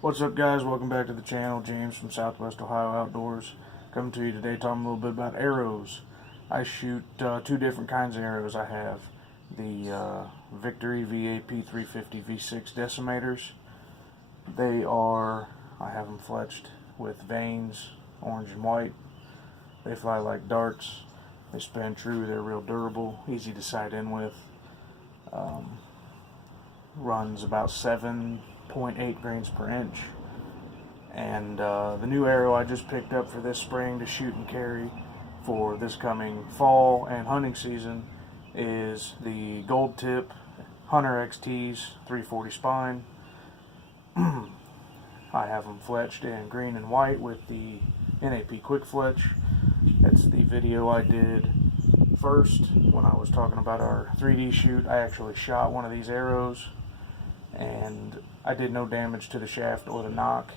What's up, guys? Welcome back to the channel. James from Southwest Ohio Outdoors, coming to you today talking a little bit about arrows. I shoot two different kinds of arrows. I have the Victory VAP 350 V6 decimators. I have them fletched with vanes, orange and white. They fly like darts. They spin true. They're real durable, easy to sight in with. Runs about 7.8 grains per inch. And the new arrow I just picked up for this spring to shoot and carry for this coming fall and hunting season is the Gold Tip Hunter XT's 340 spine. I have them fletched in green and white with the NAP Quick Fletch. That's the video I did first when I was talking about our 3D shoot. I actually shot one of these arrows and I did no damage to the shaft or the nock.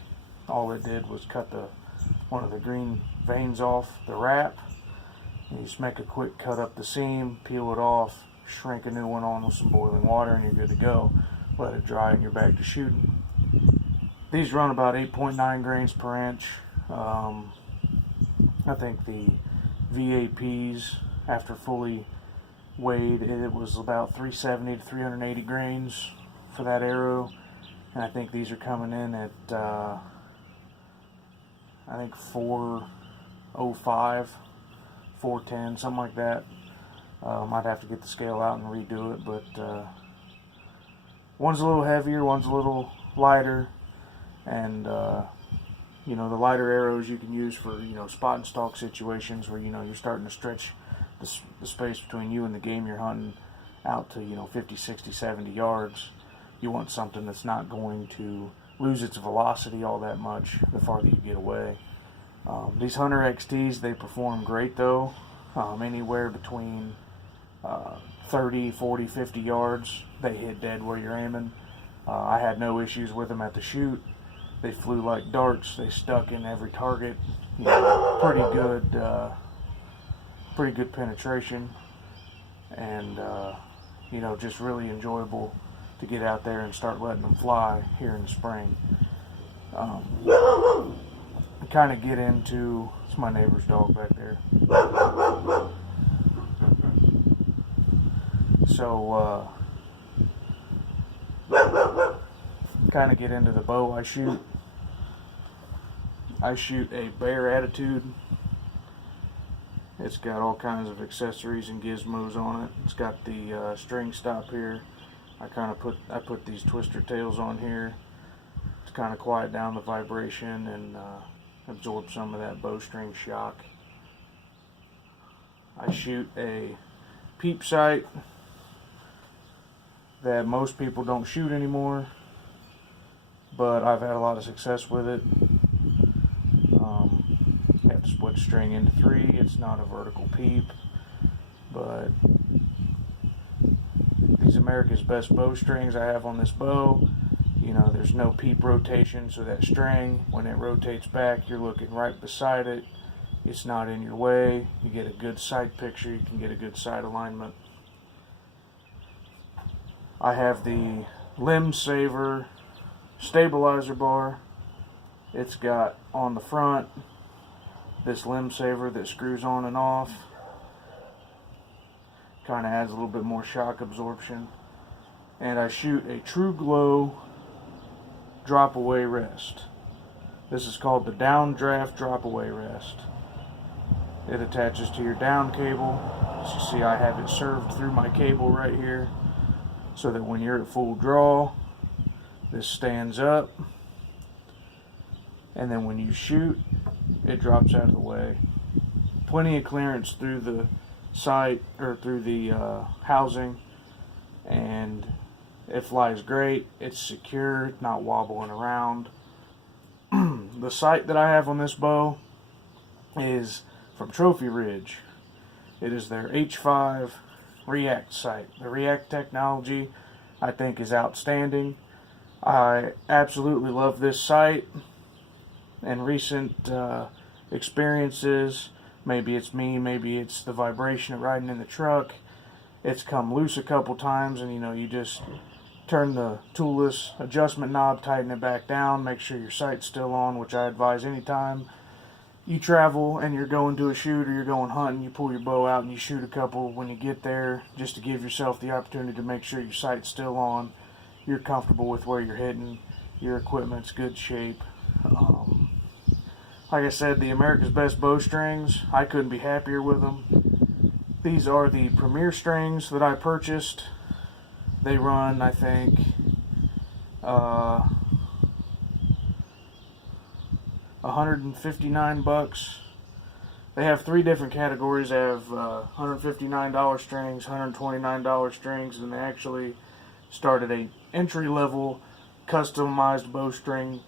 All it did was cut one of the green vanes off the wrap. You just make a quick cut up the seam, peel it off, shrink a new one on with some boiling water, and you're good to go. Let it dry and you're back to shooting. These run about 8.9 grains per inch. I think the VAPs, after fully weighed, it was about 370 to 380 grains for that arrow. And I think these are coming in at I think 405, 410, something like that. Might have to get the scale out and redo it, but one's a little heavier, one's a little lighter, and you know, the lighter arrows you can use for, you know, spot and stalk situations where, you know, you're starting to stretch the space between you and the game you're hunting out to, you know, 50, 60, 70 yards. You want something that's not going to lose its velocity all that much the farther you get away. These Hunter XTs, they perform great though. Anywhere between 30, 40, 50 yards, they hit dead where you're aiming. I had no issues with them at the shoot. They flew like darts. They stuck in every target. You know, pretty good penetration, and you know, just really enjoyable to get out there and start letting them fly here in the spring. Kind of get into, it's my neighbor's dog back there. So kind of get into the bow I shoot. I shoot a Bear Attitude. It's got all kinds of accessories and gizmos on it. It's got the string stop here. I put these twister tails on here to kind of quiet down the vibration and absorb some of that bowstring shock. I shoot a peep sight that most people don't shoot anymore, but I've had a lot of success with it. You have to split string into 3. It's not a vertical peep, but these America's Best bowstrings I have on this bow, you know, there's no peep rotation, so that string, when it rotates back, you're looking right beside it. It's not in your way. You get a good sight picture. You can get a good sight alignment. I have the Limb Saver stabilizer bar. It's got on the front this limb saver that screws on and off. Kind of adds a little bit more shock absorption. And I shoot a TruGlo drop away rest. This is called the Downdraft drop away rest. It attaches to your down cable. As you see, I have it served through my cable right here, so that when you're at full draw, this stands up, and then when you shoot, it drops out of the way. Plenty of clearance through the sight, or through the housing, and it flies great. It's secure, not wobbling around. The sight that I have on this bow is from Trophy Ridge. It is their H5 React sight. The React technology, I think, is outstanding. I absolutely love this sight. And recent experiences, maybe it's me, maybe it's the vibration of riding in the truck, it's come loose a couple times, and you know, you just turn the toolless adjustment knob, tighten it back down, make sure your sight's still on, which I advise anytime you travel and you're going to a shoot or you're going hunting, you pull your bow out and you shoot a couple when you get there, just to give yourself the opportunity to make sure your sight's still on, you're comfortable with where you're hitting, your equipment's good shape. Like I said, the America's Best Bowstrings, I couldn't be happier with them. These are the Premier strings that I purchased. They run, I think, $159. They have 3 different categories. They have $159 strings, $129 strings, and they actually started a entry-level customized bowstring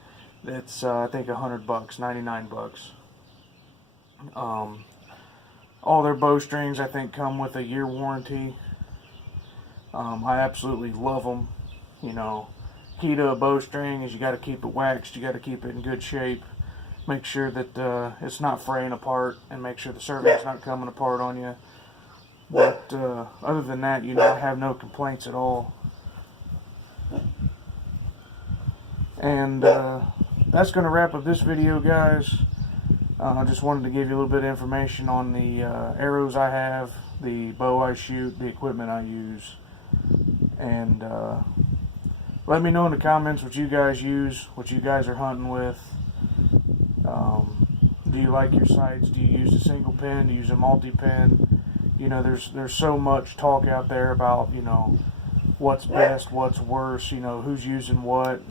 that's I think $100, $99. All their bowstrings I think come with a year warranty. I absolutely love them. You know, key to a bowstring is you got to keep it waxed. You got to keep it in good shape. Make sure that it's not fraying apart, and make sure the serving's not coming apart on you. But other than that, you know, I have no complaints at all. And that's going to wrap up this video, guys. I just wanted to give you a little bit of information on the arrows I have, the bow I shoot, the equipment I use. And let me know in the comments what you guys use, what you guys are hunting with. Do you like your sights? Do you use a single pin? Do you use a multi-pin? You know, there's so much talk out there about, you know, what's best, what's worse, you know, who's using what.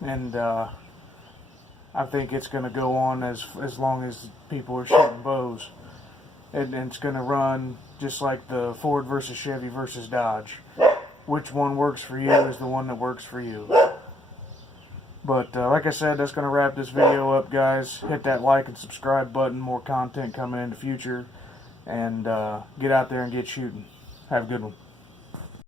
And I think it's going to go on as long as people are shooting bows. And it's going to run just like the Ford versus Chevy versus Dodge. Which one works for you is the one that works for you. But like I said, that's going to wrap this video up, guys. Hit that like and subscribe button. More content coming in the future. And get out there and get shooting. Have a good one.